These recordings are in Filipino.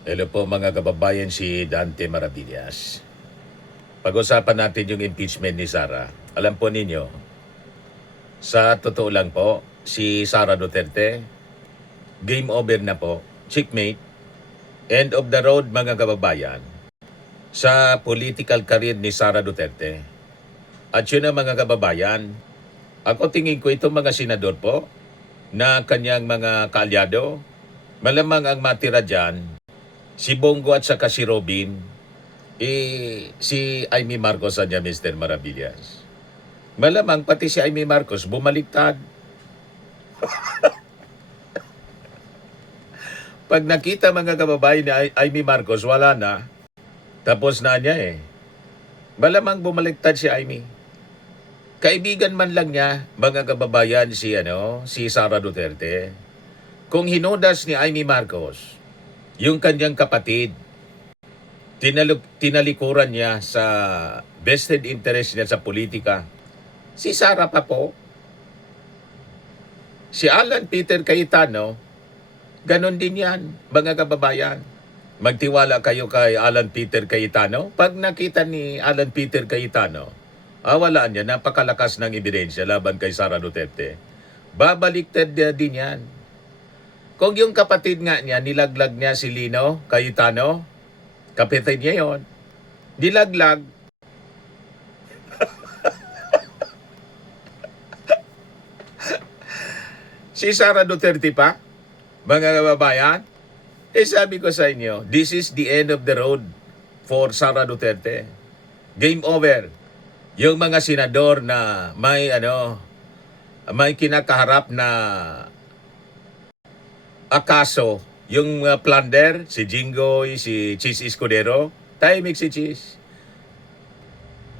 Hello po mga kababayan, si Dante Maravillas. Pag-usapan natin yung impeachment ni Sara. Alam po ninyo, sa totoo lang po, si Sara Duterte, game over na po, checkmate, end of the road mga kababayan, sa political career ni Sara Duterte. At yun ang mga kababayan, ako tingin ko itong mga senador po, na kanyang mga kaalyado, malamang ang matira dyan, si Bongo at saka si Robin, si Amy Marcos niya, Mr. Maravillas. Malamang pati si Amy Marcos bumaliktad. Pag nakita mga kababayan ni Amy Marcos, wala na. Tapos na niya eh. Malamang bumaliktad si Amy. Kaibigan man lang niya, mga kababayan, si Sara Duterte. Kung hinodas ni Amy Marcos, yung kanyang kapatid, tinalikuran niya sa vested interest niya sa politika. Si Sara pa po. Si Alan Peter Cayetano, ganon din yan, mga kababayan. Magtiwala kayo kay Alan Peter Cayetano. Pag nakita ni Alan Peter Cayetano, wala niya, napakalakas ng ebidensya laban kay Sara Duterte. Babaliktad din yan. Kung yung kapatid nga niya, nilaglag niya si Lino Cayetano, kapatid niya yon, nilaglag. Si Sara Duterte pa, mga kababayan, sabi ko sa inyo, this is the end of the road for Sara Duterte. Game over. Yung mga senador na may kinakaharap na akaso, yung plunder, si Jinggoy, si Chis Escudero, tahimik si Chis.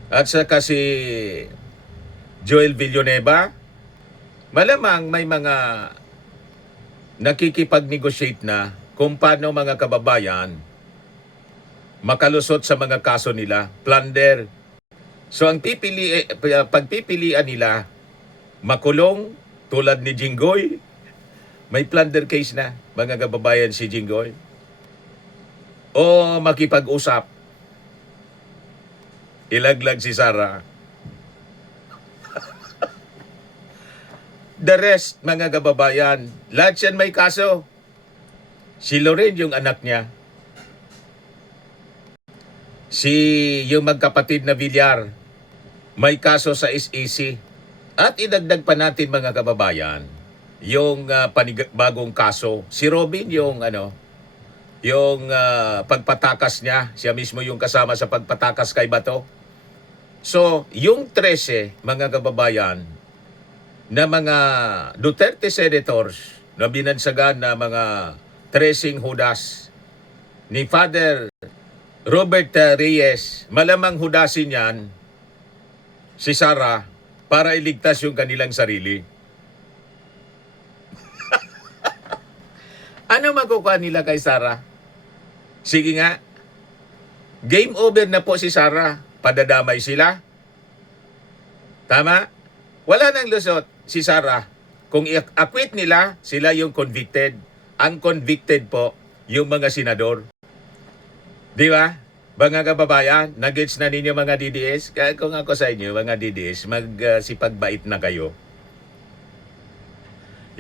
At saka si Joel Villanueva, malamang may mga nakikipag-negotiate na kung paano mga kababayan makalusot sa mga kaso nila, plunder. So ang pagpipilian nila, makulong tulad ni Jinggoy, may plunder case na, mga kababayan, si Jinggoy. O makipag-usap, ilaglag si Sara. The rest, mga kababayan, lahat yan may kaso. Si Loren, yung anak niya. Yung magkapatid na Villar, may kaso sa SEC. At idagdag pa natin mga kababayan, yung bagong kaso. Si Robin, yung pagpatakas niya, siya mismo yung kasama sa pagpatakas kay Bato. So, yung 13, mga kababayan, na mga Duterte senators na binansagan na mga tracing hudas ni Father Robert Reyes, malamang hudasin yan si Sara para iligtas yung kanilang sarili. Ano makukuha nila kay Sara? Sige nga, game over na po si Sara. Padadamay sila. Tama? Wala nang lusot si Sara. Kung i-acquit nila, sila yung convicted. Ang convicted po, yung mga senador. Di ba? Mga kababayan, nag-gets na ninyo mga DDS? Kaya kung ako sa inyo, mga DDS, magsipagbait na kayo.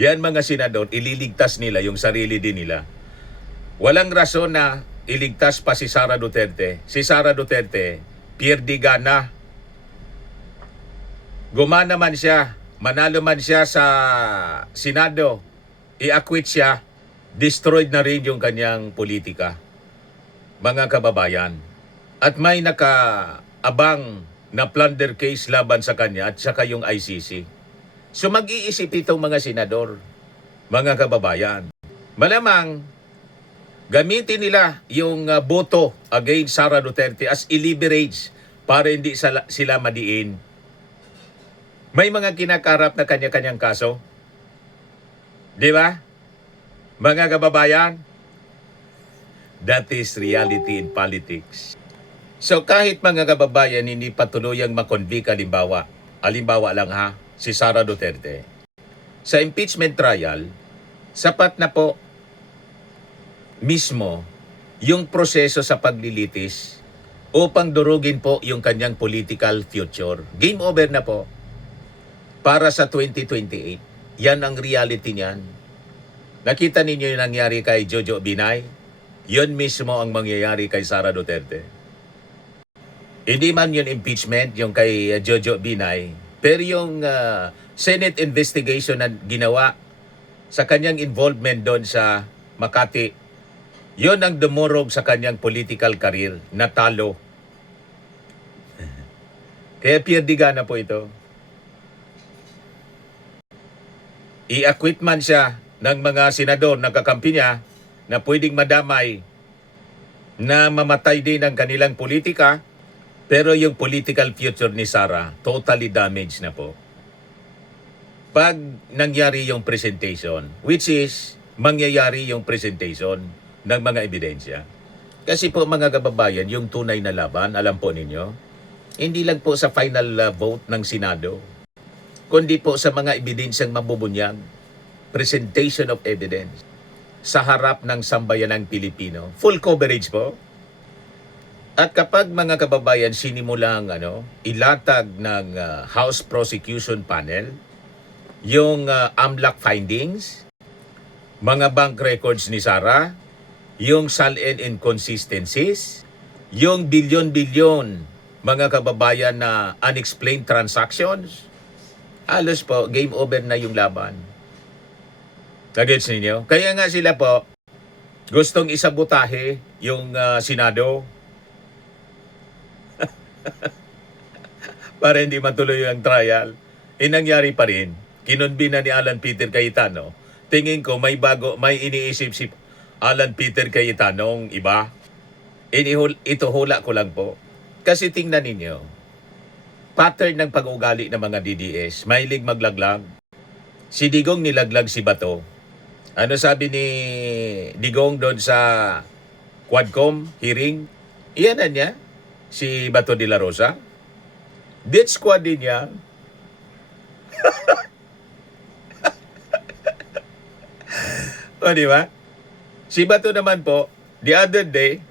Yan mga senador, ililigtas nila yung sarili din nila. Walang rason na iligtas pa si Sara Duterte. Si Sara Duterte, pierdigana. Gumana man siya, manalo man siya sa Senado, i-acquit siya, destroyed na rin yung kanyang politika. Mga kababayan. At may nakaabang na plunder case laban sa kanya at saka yung ICC. So mag-iisip itong mga senador, mga kababayan. Malamang gamitin nila yung boto against Sara Duterte as leverage para hindi sila madiin. May mga kinakarap na kanya-kanyang kaso. Di ba? Mga kababayan, that is reality in politics. So kahit mga kababayan hindi patuluyang makonvict halimbawa lang ha, si Sara Duterte, sa impeachment trial, sapat na po mismo yung proseso sa paglilitis upang durugin po yung kanyang political future. Game over na po para sa 2028. Yan ang reality niyan. Nakita ninyo yung nangyari kay Jojo Binay? Yun mismo ang mangyayari kay Sara Duterte. Hindi man yung impeachment, yung kay Jojo Binay, pero yung Senate investigation na ginawa sa kanyang involvement doon sa Makati, yon ang dumurog sa kanyang political career, natalo. Kaya pierdiga na po ito. I-acquit man siya ng mga senador na kakampi niya na pwedeng madamay na mamatay din ang kanilang politika, pero yung political future ni Sara, totally damaged na po. Pag nangyari yung presentation, which is mangyayari yung presentation ng mga ebidensya. Kasi po mga kababayan, yung tunay na laban, alam po ninyo, hindi lang po sa final vote ng Senado, kundi po sa mga ebidensyang mabubunyag, presentation of evidence, sa harap ng sambayanang Pilipino. Full coverage po. At kapag mga kababayan sinimulang ilatag ng House Prosecution Panel, yung AMLAC findings, mga bank records ni Sara, yung SALN inconsistencies, yung bilyon-bilyon mga kababayan na unexplained transactions, halos po, game over na yung laban. Nagets ninyo? Kaya nga sila po, gustong isabotahe yung Senado para hindi matuloy ang trial. Nangyari pa rin. Kinonbina ni Alan Peter Cayetano. Tingin ko may iniisip si Alan Peter Cayetanong iba. Ito hula ko lang po. Kasi tingnan ninyo, pattern ng pag-ugali ng mga DDS, mahilig maglaglag. Si Digong nilaglag si Bato. Ano sabi ni Digong doon sa Quadcom hearing? Iyan na niya, si Bato de la Rosa. Death squad din niya. O, di ba? Si Bato naman po, the other day,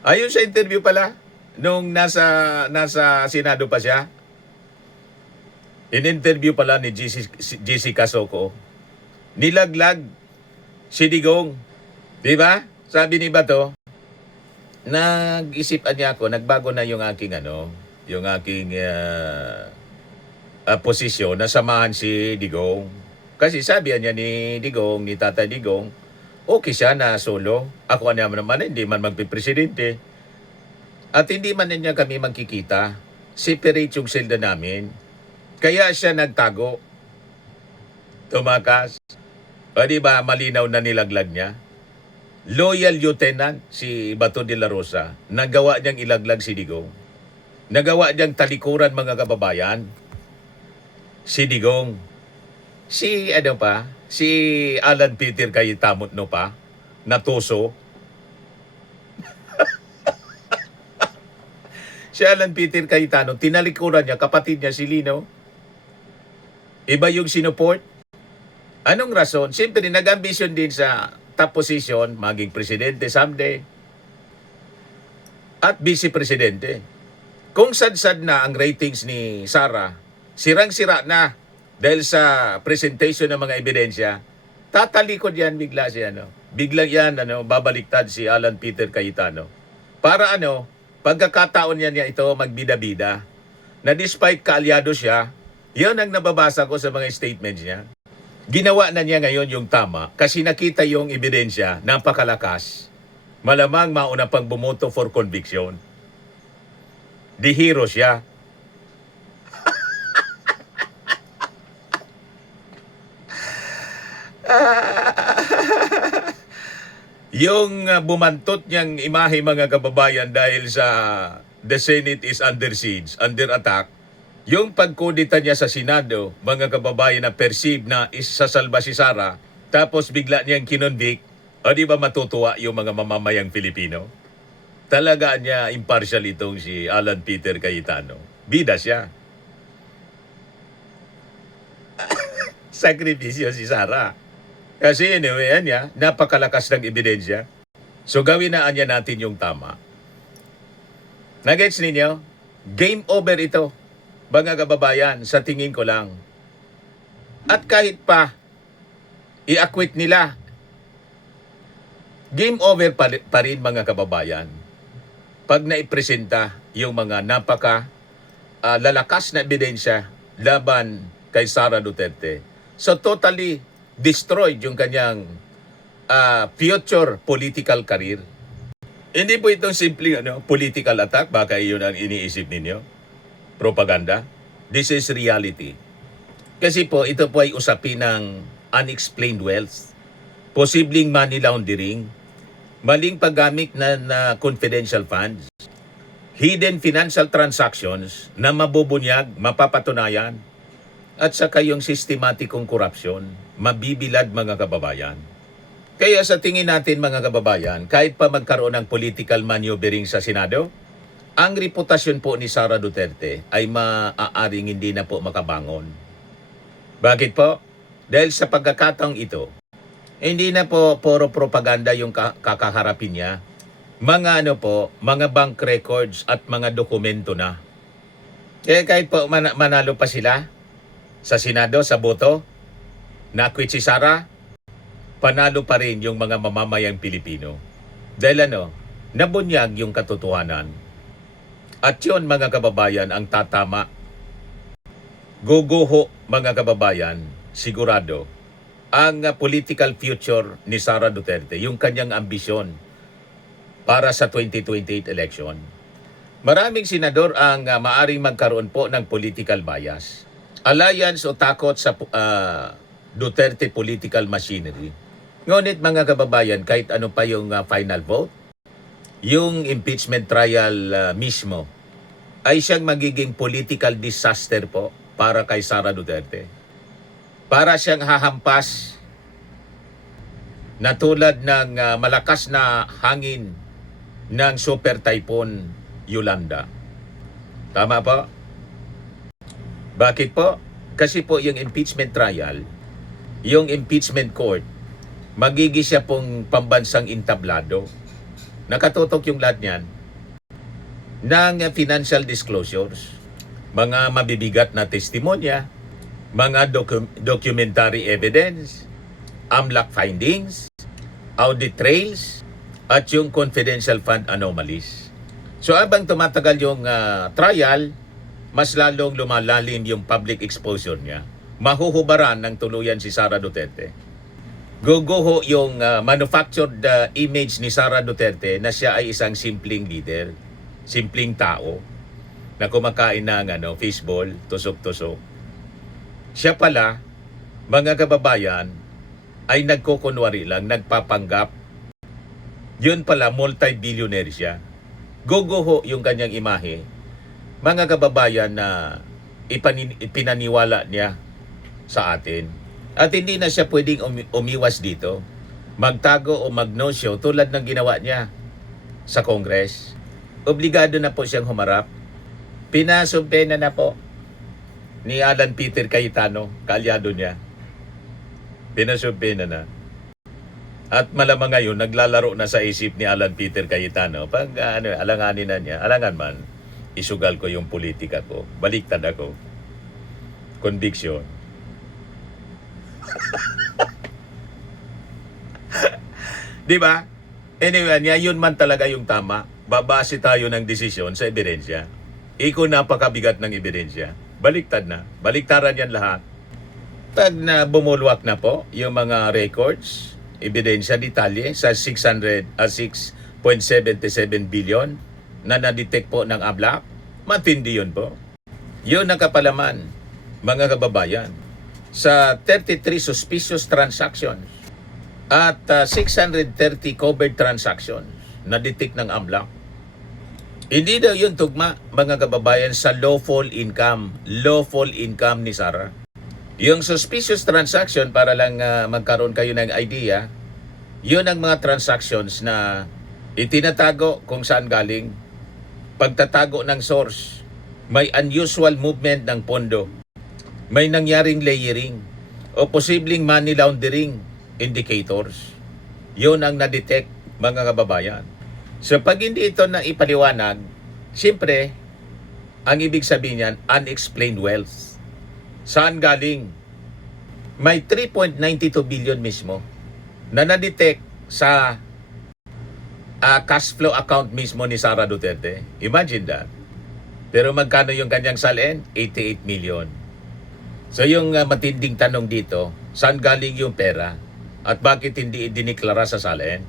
ayun sa interview pala, nung nasa Senado pa siya, in-interview pala ni Jessica Soco, nilaglag si Digong. Di ba? Sabi ni Bato, nag-isipan niya ako, nagbago na yung aking posisyon na samahan si Digong. Kasi sabi niya ni Digong, ni Tatay Digong, okay siya na solo. Ako naman hindi man magpipresidente. At hindi man niya kami magkikita. Separate yung selda namin. Kaya siya nagtago. Tumakas. O di ba malinaw na nilaglag niya? Loyal lieutenant si Bato de la Rosa. Nagawa niyang ilaglag si Digong. Nagawa niyang talikuran mga kababayan. Si Digong. Si Alan Peter Cayetano pa, natuso. Si Alan Peter Cayetano, tinalikuran niya, kapatid niya si Lino. Iba yung sinuport. Anong rason? Siyempre, nag-ambisyon din sa top position, maging presidente someday. At vice-presidente. Kung sad-sad na ang ratings ni Sara, sirang-sira na dahil sa presentation ng mga ebidensya, tatalikod yan bigla biglang yan babaliktad si Alan Peter Cayetano. Para pagkakataon niya ito magbida-bida. Na despite kaalyado siya, yun ang nababasa ko sa mga statements niya. Ginawa na niya ngayon yung tama kasi nakita yung ebidensya, napakalakas. Malamang mauna pang bumoto for conviction. Di hero siya. Yung bumantot niyang imahe mga kababayan dahil sa the Senate is under siege, under attack, yung pagkudita niya sa Senado, mga kababayan na perceive na isasalba si Sara, tapos bigla niyang kinonvict, o di ba matutuwa yung mga mamamayang Filipino? Talaga niya impartial itong si Alan Peter Cayetano. Bida siya. Sakripisyo si Sara. Kasi anyway, napakalakas ng ebidensya. So gawin na anya natin yung tama. Nagets ninyo? Game over ito, mga kababayan, sa tingin ko lang. At kahit pa i-acquit nila, game over pa rin mga kababayan. Pag naipresenta yung mga lalakas na ebidensya laban kay Sara Duterte. So totally destroyed yung kanyang future political career. Hindi po itong simpleng political attack, baka yun ang iniisip ninyo. Propaganda. This is reality. Kasi po, ito po ay usapin ng unexplained wealth, posibleng money laundering, maling paggamit na confidential funds, hidden financial transactions na mabubunyag, mapapatunayan, at saka yung systematikong korupsyon, mabibilad mga kababayan. Kaya sa tingin natin mga kababayan, kahit pa magkaroon ng political maneuvering sa Senado, ang reputasyon po ni Sara Duterte ay maaaring hindi na po makabangon. Bakit po? Dahil sa pagkakataong ito, hindi na po puro propaganda yung kakaharapin niya. Mga mga bank records at mga dokumento na. Kaya kahit po manalo pa sila sa Senado, sa boto, na-acquit si Sara, panalo pa rin yung mga mamamayang Pilipino. Dahil nabunyag yung katotohanan. At yun mga kababayan ang tatama. Guguho mga kababayan, sigurado, ang political future ni Sara Duterte, yung kanyang ambisyon para sa 2028 election. Maraming senador ang maaring magkaroon po ng political bias. Alliance o takot sa Duterte political machinery. Ngunit mga kababayan, kahit ano pa yung final vote, yung impeachment trial mismo ay siyang magiging political disaster po para kay Sara Duterte. Para siyang hahampas na tulad ng malakas na hangin ng super typhoon Yolanda. Tama po? Bakit po? Kasi po yung impeachment trial, yung impeachment court, magiging siya pong pambansang intablado. Nakatutok yung lahat niyan ng financial disclosures, mga mabibigat na testimonya, mga documentary evidence, AMLAC findings, audit trails, at yung confidential fund anomalies. So habang tumatagal yung trial, mas lalong lumalalim yung public exposure niya. Mahuhubaran ng tuluyan si Sara Duterte. Guguho yung manufactured image ni Sara Duterte na siya ay isang simpleng leader, simpleng tao na kumakain ng fishball, tusok-tusok. Siya pala, mga kababayan, ay nagkukunwari lang, nagpapanggap. Yun pala, multi-billionaire siya. Guguho yung kanyang imahe. Mga kababayan na ipinaniwala niya sa atin. At hindi na siya pwedeng umiwas dito. Magtago o mag-no-show tulad ng ginawa niya sa Congress. Obligado na po siyang humarap. Pinasumpena na po ni Alan Peter Cayetano, kaalyado niya. Pinasumpena na. At malamang ngayon, naglalaro na sa isip ni Alan Peter Cayetano. Pag alanganin na niya, alangan man, isugal ko yung politika ko. Baliktad ako. Conviction. Di ba? Anyway, yun man talaga yung tama. Babase tayo ng desisyon sa ebidensya. Iko napakabigat ng ebidensya. Baliktad na. Baliktaran yan lahat. Pag na bumulwak na po yung mga records, ebidensya, detalye sa 6.77 billion na na-detect po ng AMLAC, matindi yun po. Yun ang kapalaman, mga kababayan, sa 33 suspicious transactions at 630 covered transactions na detect ng AMLAC. Hindi daw yun tugma, mga kababayan, sa lawful income ni Sara. Yung suspicious transaction, para lang magkaroon kayo ng idea, yun ang mga transactions na itinatago kung saan galing, pagtatago ng source, may unusual movement ng pondo, may nangyaring layering, o posibleng money laundering indicators. Yun ang na-detect mga kababayan. So pag hindi ito na ipaliwanag, siyempre, ang ibig sabihin niyan, unexplained wealth. Saan galing? May 3.92 billion mismo na na-detect sa cash flow account mismo ni Sara Duterte. Imagine that. Pero magkano yung kanyang salin? 88 million. So yung matinding tanong dito, saan galing yung pera? At bakit hindi idiniklara sa salin?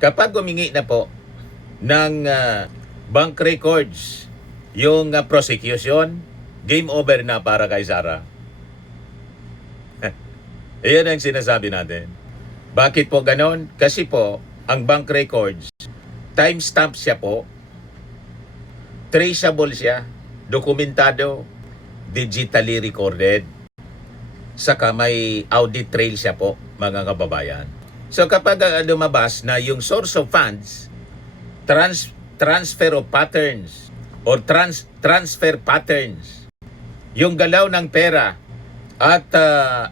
Kapag humingi na po ng bank records yung prosecution, game over na para kay Sara. Iyan ang sinasabi natin. Bakit po ganon? Kasi po, ang bank records, timestamp siya po, traceable siya, dokumentado, digitally recorded, saka may audit trail siya po, mga kababayan. So kapag lumabas na yung source of funds, transfer of patterns, or transfer patterns, yung galaw ng pera at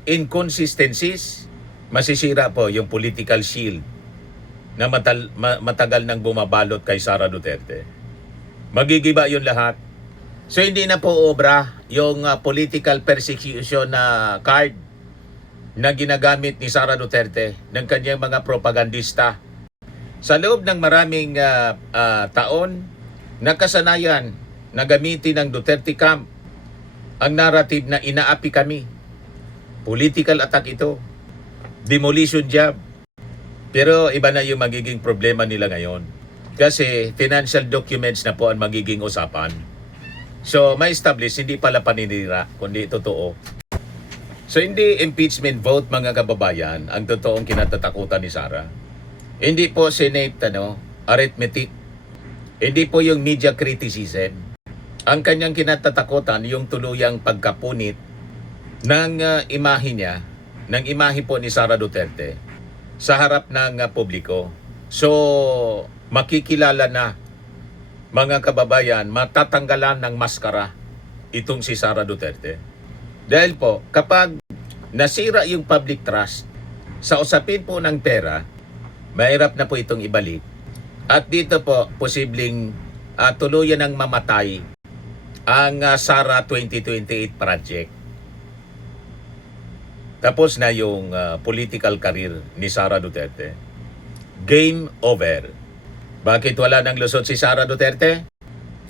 inconsistencies, masisira po yung political shield na matagal nang bumabalot kay Sara Duterte. Magigiba yun lahat. So hindi na po obra yung political persecution na card na ginagamit ni Sara Duterte ng kanyang mga propagandista. Sa loob ng maraming taon, nakasanayan na gamitin ng Duterte Camp ang narrative na inaapi kami. Political attack ito. Demolition job. Pero iba na yung magiging problema nila ngayon. Kasi financial documents na po ang magiging usapan. So, ma-establish, hindi pala paninira, kundi totoo. So, hindi impeachment vote, mga kababayan, ang totoong kinatatakutan ni Sara. Hindi po Senate, arithmetic. Hindi po yung media criticism. Ang kanyang kinatatakutan, yung tuluyang pagkapunit ng imahe niya, ng imahe po ni Sara Duterte sa harap ng publiko. So, makikilala na, mga kababayan, matatanggalan ng maskara itong si Sara Duterte. Dahil po, kapag nasira yung public trust sa usapin po ng pera, mahirap na po itong ibalik. At dito po, posibleng tuluyan ng mamatay ang Sara 2028 project. Tapos na yung political career ni Sara Duterte. Game over. Bakit wala nang lusot si Sara Duterte?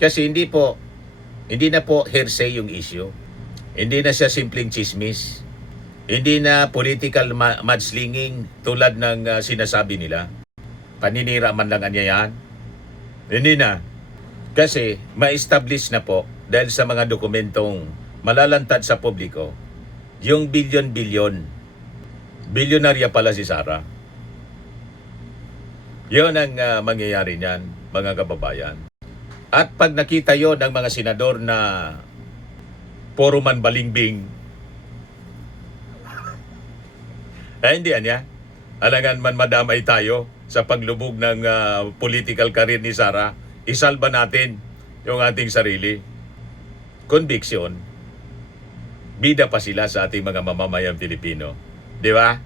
Kasi hindi na po hearsay yung issue. Hindi na siya simpleng chismis. Hindi na political mudslinging tulad ng sinasabi nila. Paninira man lang niya yan. Hindi na. Kasi ma-establish na po dahil sa mga dokumentong malalantad sa publiko yung bilyon-bilyon. Bilyonarya pala si Sara. Yun ang mangyayari niyan, mga kababayan. At pag nakita yon ng mga senador na puro man balingbing, hindi niya. Alangan man madamay tayo sa paglubog ng political career ni Sara, isalba natin yung ating sarili. Conviction. Bida pa sila sa ating mga mamamayang Pilipino. Di ba?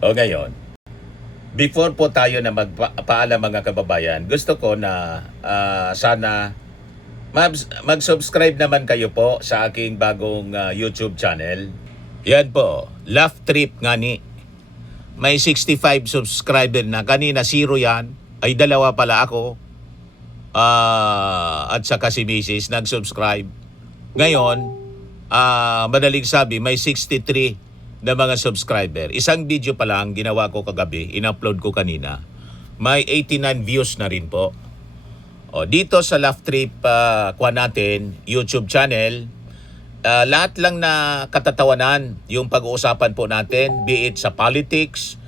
O ngayon, before po tayo na magpaalam, mga kababayan, gusto ko na sana mag-subscribe naman kayo po sa aking bagong YouTube channel. Yan po, Laugh Trip nga ni. May 65 subscriber na. Kanina 0 yan. Ay dalawa pala ako. At saka si Mrs. nag-subscribe. Ngayon, madaling sabi, may 63 na mga subscriber. Isang video pa lang ginawa ko kagabi, in-upload ko kanina. May 89 views na rin po. O, dito sa Laugh Trip natin, YouTube channel, lahat lang na katatawanan yung pag-uusapan po natin, be it sa politics,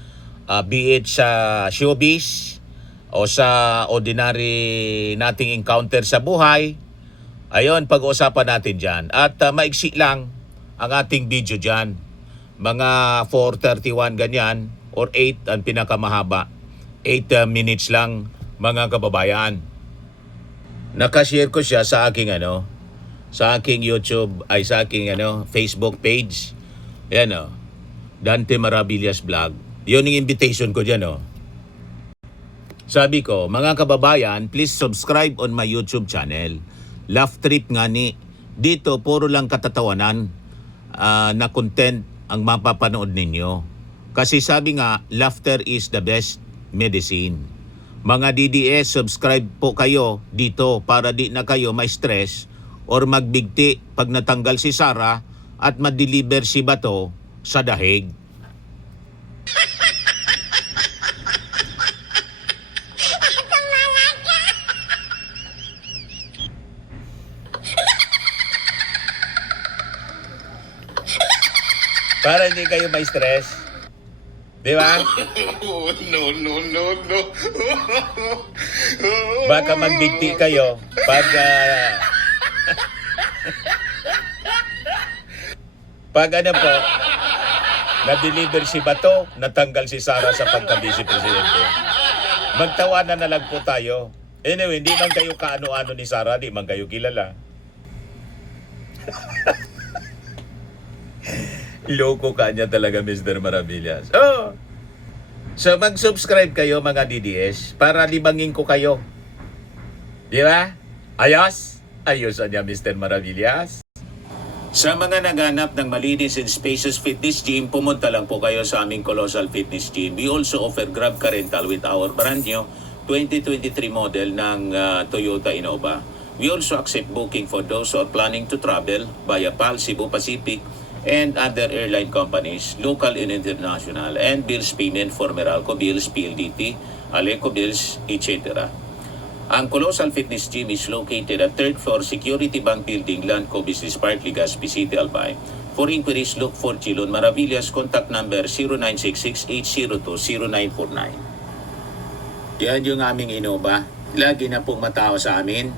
be it sa showbiz, o sa ordinary nating encounter sa buhay. Ayun, pag-uusapan natin dyan. At maiksi lang ang ating video dyan. Mga 4:31 ganyan, or 8 ang pinakamahaba. 8 minutes lang, mga kababayan. Nakashare ko siya sa aking sa aking YouTube, sa aking Facebook page. Ayan Dante Maravillas Vlog. Yun yung invitation ko dyan Sabi ko, mga kababayan, please subscribe on my YouTube channel. Laugh Trip nga ni. Dito, puro lang katatawanan na content ang mapapanood ninyo. Kasi sabi nga, laughter is the best medicine. Mga DDS, subscribe po kayo dito para di na kayo may stress or magbigti pag natanggal si Sara at ma-deliver si Bato sa dahig. Para hindi kayo may stress. Di ba? Oh, no, no, no, no. Baka magbigti kayo pag pag ano po, na-deliver si Bato, natanggal si Sara sa pagka-vice presidente. Magtawanan na lang po tayo. Anyway, hindi man kayo kaano-ano ni Sara, di man kayo kilala. Loko ka niya talaga, Mr. Maravillas. Oh! So, mag-subscribe kayo, mga DDS, para libangin ko kayo. Di ba? Ayos? Ayusan niya, Mr. Maravillas. Sa mga naghanap ng malinis and spacious fitness gym, pumunta lang po kayo sa aming Colossal Fitness Gym. We also offer Grab Car Rental with our brand new 2023 model ng Toyota Innova. We also accept booking for those who are planning to travel via PAL, Cebu Pacific, and other airline companies, local and international, and bills payment for Meralco Bills, PLDT, Aleco Bills, etc. Ang Colossal Fitness Gym is located at 3rd floor Security Bank Building, Landco Business Park, Legazpi City, Albay. For inquiries, look for Chilon Maravillas. Contact number 0966-802-0949. Yan yung aming Innova. Lagi na pong matao sa amin.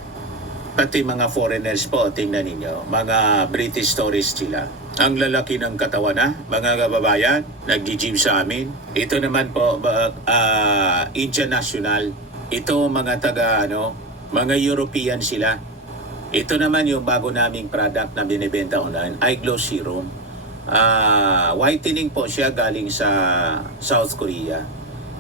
Pati mga foreigners po, tingnan ninyo. Mga British tourists sila. Ang lalaki ng katawan na, mga kababayan, nag-gym sa amin. Ito naman po, Indian National. Ito mga mga European sila. Ito naman yung bago naming product na binibenta online, iGlow Serum. Whitening po siya galing sa South Korea.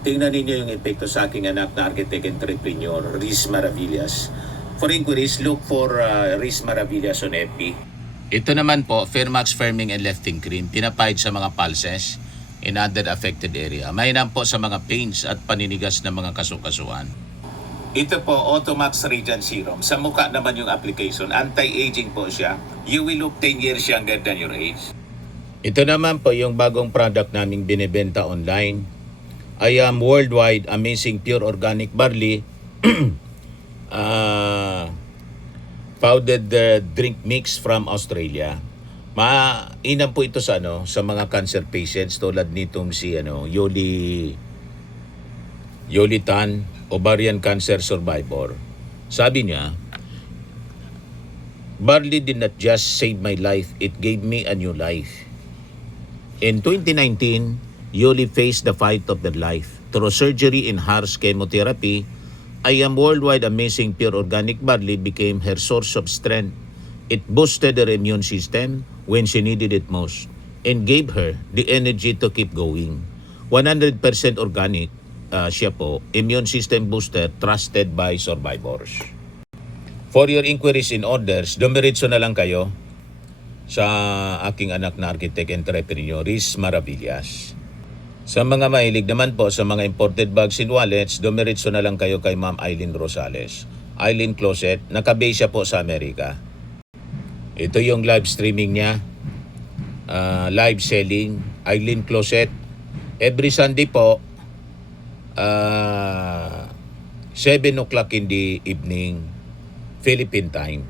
Tingnan ninyo yung epekto sa aking anak na architect entrepreneur, Riz Maravillas. For inquiries, look for Riz Maravillas on FB. Ito naman po, Fairmax Firming and Lifting Cream, pinapahid sa mga pulses in other affected area. Mainam po sa mga pains at paninigas ng mga kasukasuan. Ito po, Automax Radiant Serum. Sa mukha naman yung application. Anti-aging po siya. You will look 10 years younger than your age. Ito naman po yung bagong product naming binibenta online. I am worldwide amazing pure organic barley. Powdered drink mix from Australia. Mainam po ito sa sa mga cancer patients tulad nitong si Yoli Tan, ovarian cancer survivor. Sabi niya, barley did not just save my life, it gave me a new life. In 2019, Yoli faced the fight of their life. Through surgery and harsh chemotherapy, I am worldwide amazing pure organic barley became her source of strength. It boosted her immune system when she needed it most and gave her the energy to keep going. 100% organic siya po, immune system booster trusted by survivors. For your inquiries and orders, dumiretso na lang kayo sa aking anak na architect entrepreneur, Riz Maravillas. Sa mga mahilig naman po sa mga imported bags and wallets, dumiretso na lang kayo kay Ma'am Eileen Rosales. Eileen Closet, nakabase siya po sa Amerika. Ito yung live streaming niya. Live selling. Eileen Closet. Every Sunday po, 7 o'clock in the evening, Philippine time.